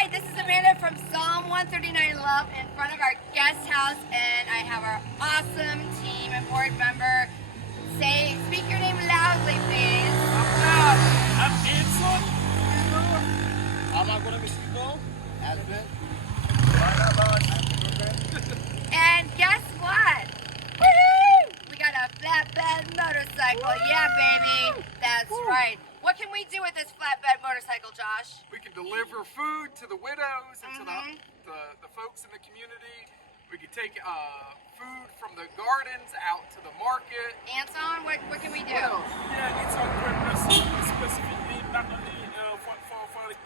Hi, this is Amanda from Psalm 139 Love in front of our guest house, and I have our awesome team and board member. Speak your name loudly, please. I'm Edson. I'm going to be Sibo. Alvin. And guess what? Woohoo! We got a flatbed motorcycle. Yeah, baby. That's right. What can we do with this flatbed motorcycle, Josh? We can deliver food to the widows and to the folks in the community. We can take food from the gardens out to the market. Anton, what can we do? Yeah, it's our purpose specifically not only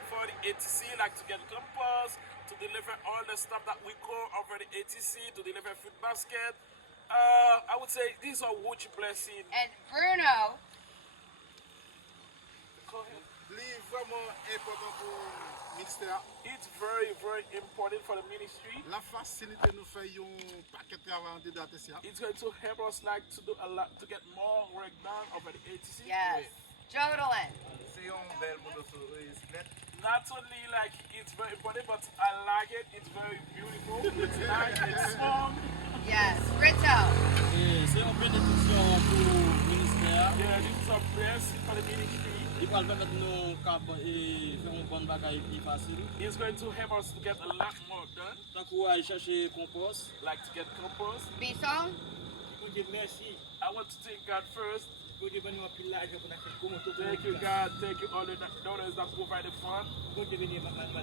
for the ATC, like to get compost, to deliver all the stuff that we call over the ATC, to deliver food basket. I would say these are huge blessings. And Bruno. It's very, very important for the ministry. La facilité nous fait un paquet de travail de data. It's going to help us like to do a lot to get more work done over the ATC. Yes. Jodalyn. Not only like it's very important, but I like it. It's very beautiful. It's nice. It's strong. Yes. Rito. C'est une bénédiction pour le ministère. Yeah, this is a blessing for the ministry. Il va permettre nous de faire un bon bagage plus facile. It's going to help us to get a lot more done. Tant qu'on va chercher compost. Like to get compost. Bison. Merci. I want to thank God first. Pour devenir un pilote pour la Thank you, God. Thank you, all the donors that provide the fund. Pour devenir madame.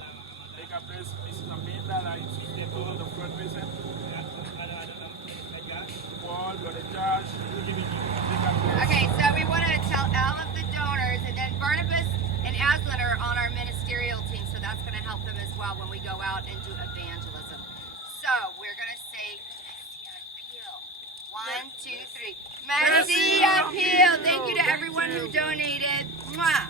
May God bless Mrs. Amanda, like she do the fundraiser. Paul, Brother Josh. Okay, so we want to tell all of the donors, and then Barnabas and Aslan are on our ministerial team, so that's going to help them as well when we go out and do evangelism. So we're going to say, Merci appeal. 1, 2, 3. Merci appeal. Thank you to everyone who donated. Mwah.